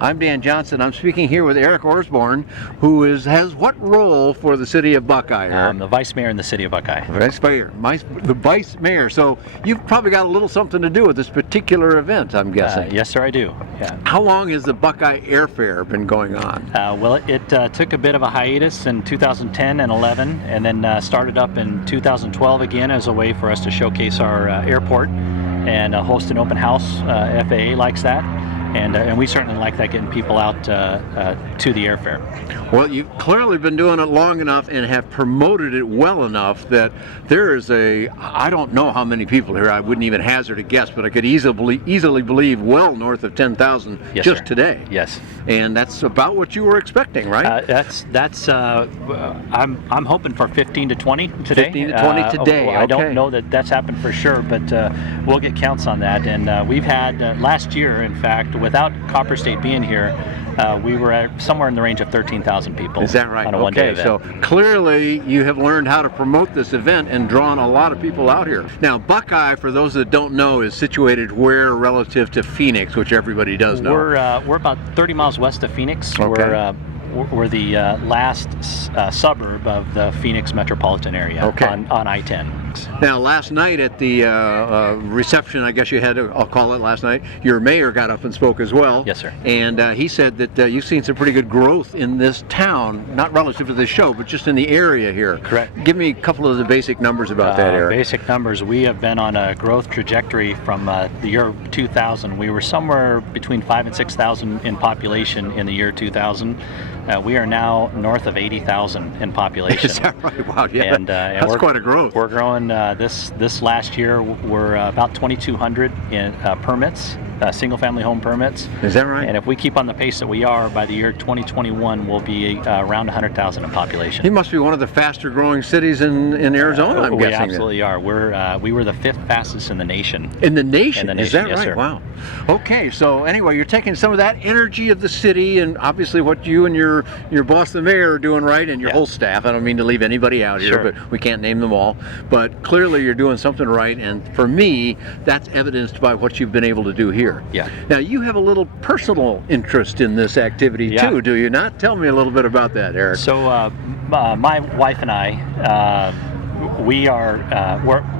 I'm Dan Johnson. I'm speaking here with Eric Osborne, who has what role for the city of Buckeye? I'm the vice mayor in the city of Buckeye. Vice mayor, the vice mayor. So you've probably got a little something to do with this particular event, I'm guessing. Yes, sir, I do. Yeah. How long has the Buckeye Air Fair been going on? Well, it took a bit of a hiatus in 2010 and 11, and then started up in 2012 again as a way for us to showcase our airport and host an open house. FAA likes that, and we certainly like that, getting people out to the airfare. Well, you've clearly been doing it long enough and have promoted it well enough that there is I don't know how many people here, I wouldn't even hazard a guess, but I could easily believe well north of 10,000 Yes, just sir. today. Yes. And that's about what you were expecting, right? I'm hoping for 15 to 20 today. 15 to 20 today, I don't okay. know that that's happened for sure, but we'll get counts on that. And we've had, last year, in fact, without Copper State being here, we were at somewhere in the range of 13,000 people. Is that right? On a one-day Okay, event. so clearly you have learned how to promote this event and drawn a lot of people out here. Now, Buckeye, for those that don't know, is situated where relative to Phoenix, which everybody does know? We're about 30 miles west of Phoenix. Okay. We're the last suburb of the Phoenix metropolitan area. Okay. on I-10. Now, last night at the reception, I guess you had, I'll call it last night, your mayor got up and spoke as well. Yes, sir. And he said that you've seen some pretty good growth in this town, not relative to this show, but just in the area here. Correct. Give me a couple of the basic numbers about that, Eric. Basic numbers, we have been on a growth trajectory from the year 2000. We were somewhere between 5,000 and 6,000 in population in the year 2000. We are now north of 80,000 in population. Is that right? Wow, yeah. And that's quite a growth. We're growing this last year. We're about 2,200 in permits, single-family home permits. Is that right? And if we keep on the pace that we are, by the year 2021, we'll be around 100,000 in population. You must be one of the faster growing cities in Arizona, I'm we guessing. absolutely are. We were the 5th fastest in the nation. In the nation? In the Is that nation, yes, right? sir. Wow. Okay, so anyway, you're taking some of that energy of the city and obviously what you and your boss, the mayor, are doing right, and your Yeah. whole staff. I don't mean to leave anybody out here, Sure. but we can't name them all. But clearly you're doing something right, and for me, that's evidenced by what you've been able to do here. Yeah. Now, you have a little personal interest in this activity Yeah. too, do you not? Tell me a little bit about that, Eric. So my wife and I,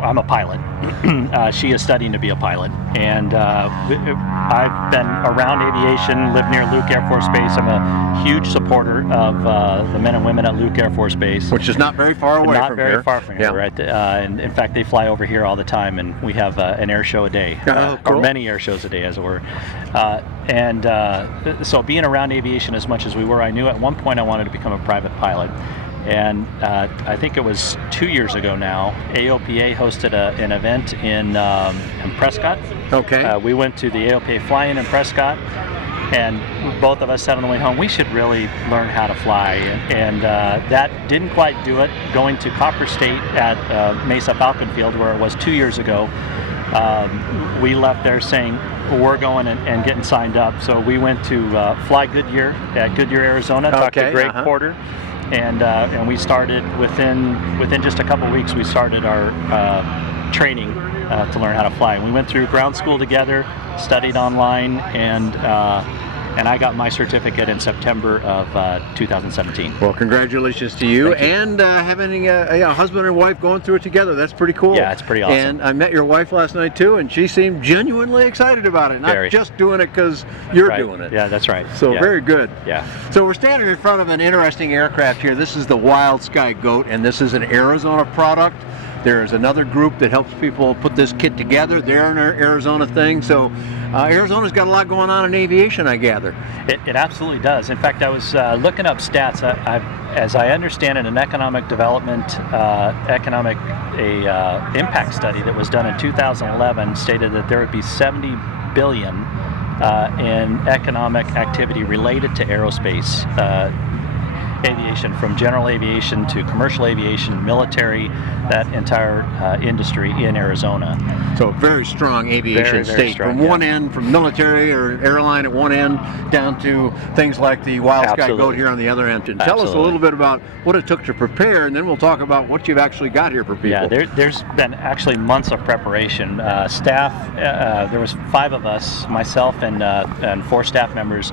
I'm a pilot. She is studying to be a pilot, and I've been around aviation, lived near Luke Air Force Base. I'm a huge supporter of the men and women at Luke Air Force Base. Which is not very far away Not from very here. far from here, Yeah. right? And in fact, they fly over here all the time, and we have an air show a day, Oh, cool. or many air shows a day, as it were. So being around aviation as much as we were, I knew at one point I wanted to become a private pilot. And I think it was 2 years ago now, AOPA hosted an event in Prescott. Okay. We went to the AOPA fly-in in Prescott, and both of us said on the way home, we should really learn how to fly. And that didn't quite do it. Going to Copper State at Mesa Falcon Field, where it was 2 years ago, we left there saying, we're going and getting signed up. So we went to Fly Goodyear at Goodyear, Arizona, talked to Greg Porter. And we started within just a couple of weeks. We started our training to learn how to fly. We went through ground school together, studied online, and I got my certificate in September of 2017. Well, congratulations to you, Thank you. and having a husband and wife going through it together. That's pretty cool. Yeah, it's pretty awesome. And I met your wife last night too, and she seemed genuinely excited about it, not Very. just doing it because you're Right. doing it. Yeah, that's right. So Yeah. very good. Yeah. So we're standing in front of an interesting aircraft here. This is the Wild Sky Goat, and this is an Arizona product. There's another group that helps people put this kit together. They're an Arizona thing. So Arizona's got a lot going on in aviation, I gather. It absolutely does. In fact, I was looking up stats. As I understand it, an economic development, impact study that was done in 2011 stated that there would be 70 billion in economic activity related to aerospace aviation, from general aviation to commercial aviation, military, that entire industry in Arizona. So very strong aviation Very, very state. strong, From yeah. one end, from military or airline at one end, down to things like the Wild Sky Absolutely. Goat here on the other end. And tell us a Absolutely. little bit about what it took to prepare, and then we'll talk about what you've actually got here for people. Yeah, there's been actually months of preparation. Staff, there was 5 of us, myself and 4 staff members,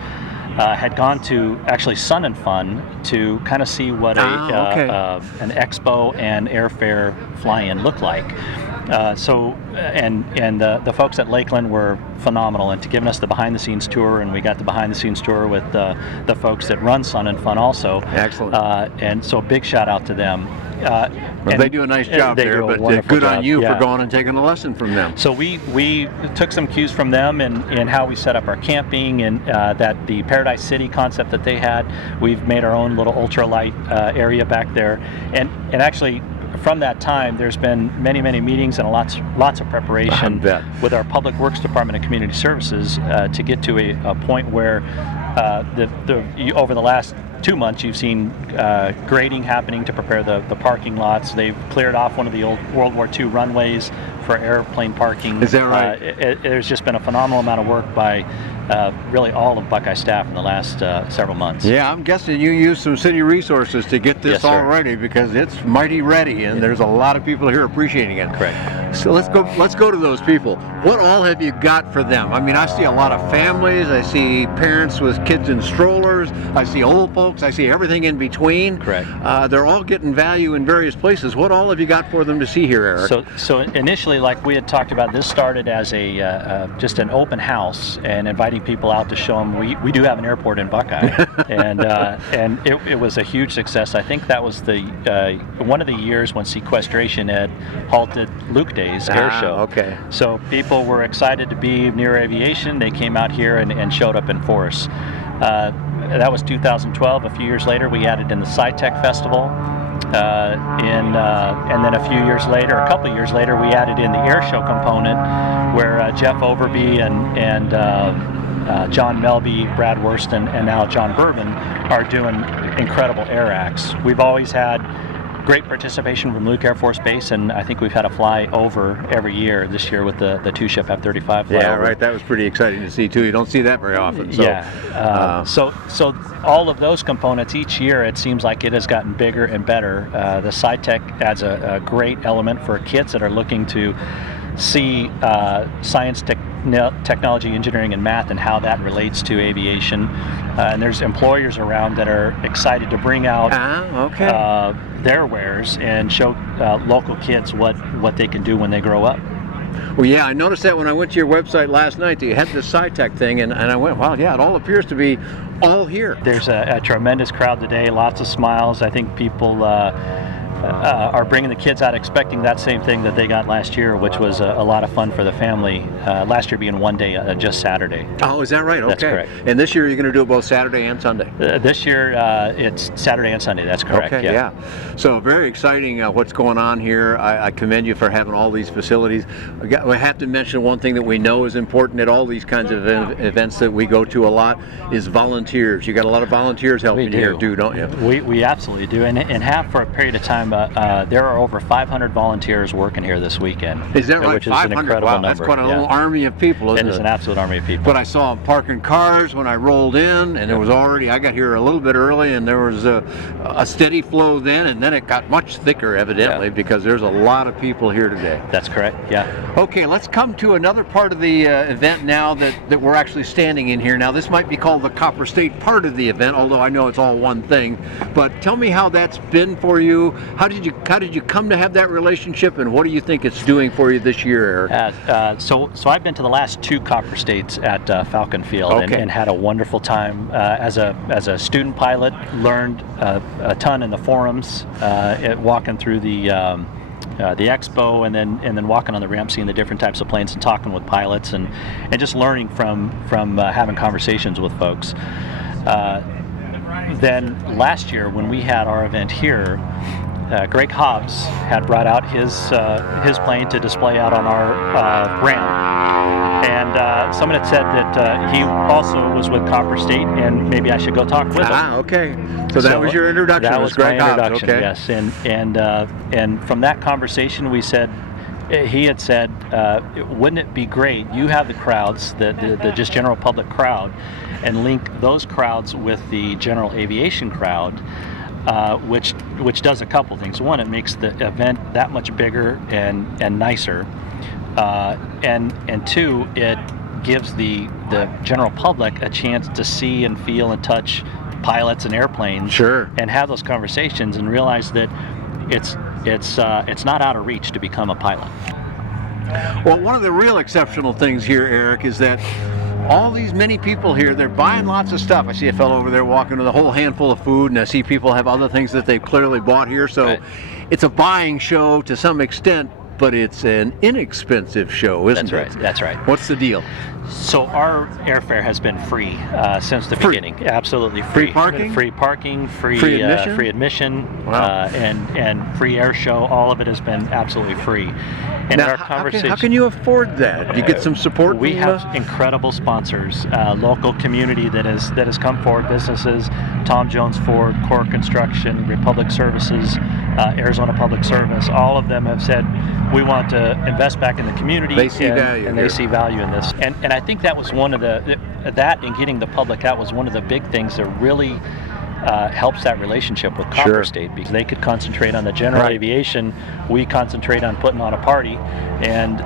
had gone to actually Sun and Fun to kind of see what an expo and airfare fly-in looked like. The folks at Lakeland were phenomenal into giving us the behind-the-scenes tour, and we got the behind-the-scenes tour with the folks that run Sun and Fun also. Excellent. And so a big shout out to them. Well, they do a nice job there, but good on you for going and taking a lesson from them. So we took some cues from them in how we set up our camping, and that the Paradise City concept that they had. We've made our own little ultralight area back there, and actually from that time there's been many meetings and lots of preparation with our Public Works Department and Community Services to get to a point where over the last 2 months you've seen grading happening to prepare the parking lots. They've cleared off one of the old World War II runways for airplane parking. Is that right? There's just been a phenomenal amount of work by really all of Buckeye staff in the last several months. Yeah, I'm guessing you used some city resources to get this all ready, because it's mighty ready, and there's a lot of people here appreciating it. Correct. So let's go to those people. What all have you got for them? I mean, I see a lot of families. I see parents with kids in strollers. I see old folks. I see everything in between. Correct. They're all getting value in various places. What all have you got for them to see here, Eric? So initially, like we had talked about, this started as just an open house and inviting people out to show them we do have an airport in Buckeye, and it was a huge success. I think that was one of the years when sequestration had halted Luke Day's Airshow. Okay. So people were excited to be near aviation. They came out here and showed up in force. That was 2012. A few years later, we added in the SciTech Festival. And then a couple of years later, we added in the Airshow component, where Jeff Overby and Jon Melby, Brad Worston, and now John Boerboon are doing incredible air acts. We've always had great participation from Luke Air Force Base, and I think we've had a fly over every year. This year with the two-ship F-35 flyover. Yeah, right. That was pretty exciting to see too. You don't see that very often. So, yeah. So all of those components each year, it seems like it has gotten bigger and better. The SciTech adds a great element for kids that are looking to see science, technology, engineering, and math, and how that relates to aviation. And there's employers around that are excited to bring out their wares and show local kids what they can do when they grow up. Well, yeah, I noticed that when I went to your website last night that you had this SciTech thing, and I went, wow, yeah, it all appears to be all here. There's a tremendous crowd today, lots of smiles. I think people are bringing the kids out expecting that same thing that they got last year, which was a lot of fun for the family. Last year being one day, just Saturday. Oh, is that right? Okay. That's correct. And this year you're going to do it both Saturday and Sunday? This year it's Saturday and Sunday. That's correct. Okay, yeah. So very exciting what's going on here. I commend you for having all these facilities. We have to mention one thing that we know is important at all these kinds of events that we go to a lot is volunteers. You got a lot of volunteers helping you here too, don't you? We absolutely do, and have for a period of time. There are over 500 volunteers working here this weekend. Is that right? Which is an incredible number. That's quite a little army of people, isn't it? It is an absolute army of people. But I saw them parking cars when I rolled in, and it was already, I got here a little bit early, and there was a steady flow then, and then it got much thicker, evidently, because there's a lot of people here today. That's correct, yeah. Okay, let's come to another part of the event now that we're actually standing in here. Now, this might be called the Copper State part of the event, although I know it's all one thing. But tell me how that's been for you. How did you come to have that relationship, and what do you think it's doing for you this year, Eric? So I've been to the last two Copper States at Falcon Field, and had a wonderful time. As a student pilot, learned a ton in the forums, walking through the expo, and then walking on the ramp, seeing the different types of planes and talking with pilots, and just learning from having conversations with folks. Then last year when we had our event here, Greg Hobbs had brought out his plane to display out on our ramp, and someone had said that he also was with Copper State, and maybe I should go talk with him. Okay. So that was your introduction. That was Greg my Hobbs. introduction. Okay. Yes, and from that conversation, he had said, wouldn't it be great? You have the crowds, the just general public crowd, and link those crowds with the general aviation crowd. Which does a couple things. One, it makes the event that much bigger and nicer, and two, gives the general public a chance to see and feel and touch pilots and airplanes, Sure. and have those conversations and realize that it's not out of reach to become a pilot. Well, one of the real exceptional things here, Eric, is that all these many people here, they're buying lots of stuff. I see a fellow over there walking with a whole handful of food, and I see people have other things that they've clearly bought here. So Right. it's a buying show to some extent, but it's an inexpensive show, isn't That's it? right. That's right. What's the deal? So our airfare has been free since the Free. beginning. Absolutely free. Free parking? Free parking. Free admission? free admission. Wow. And free air show. All of it has been absolutely free. And Now, our conversation. how can you afford that? Do you get some support? We from have incredible sponsors, local community that has come forward, businesses, Tom Jones Ford, Core Construction, Republic Services, Arizona Public Service. All of them have said, we want to invest back in the community. They see value and here. they see value in this. And I think that was one of that and getting the public out was one of the big things that really helps that relationship with Copper Sure. State, because they could concentrate on the general Right. aviation. We concentrate on putting on a party, and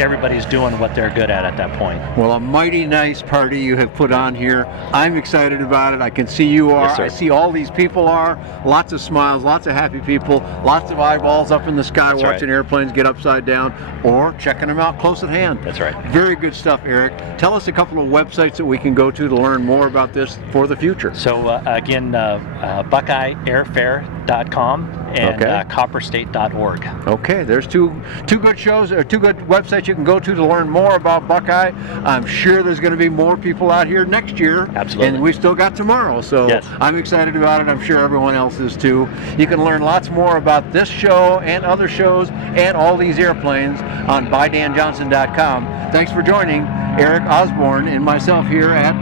everybody's doing what they're good at that point. Well, a mighty nice party you have put on here. I'm excited about it. I can see you are. Yes, sir. I see all these people are. Lots of smiles, lots of happy people, lots of eyeballs up in the sky. That's watching right. airplanes get upside down or checking them out close at hand. That's right. Very good stuff, Eric. Tell us a couple of websites that we can go to learn more about this for the future. So again, BuckeyeAirfare.com and Okay. copperstate.org. Okay, there's two good shows, or two good websites you can go to learn more about Buckeye. I'm sure there's going to be more people out here next year. Absolutely. And we've still got tomorrow, so Yes. I'm excited about it. I'm sure everyone else is too. You can learn lots more about this show and other shows and all these airplanes on bydanjohnson.com. Thanks for joining Eric Osborne and myself here at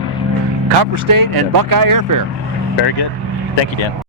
Copper State and Buckeye Airfare. Very good. Thank you, Dan.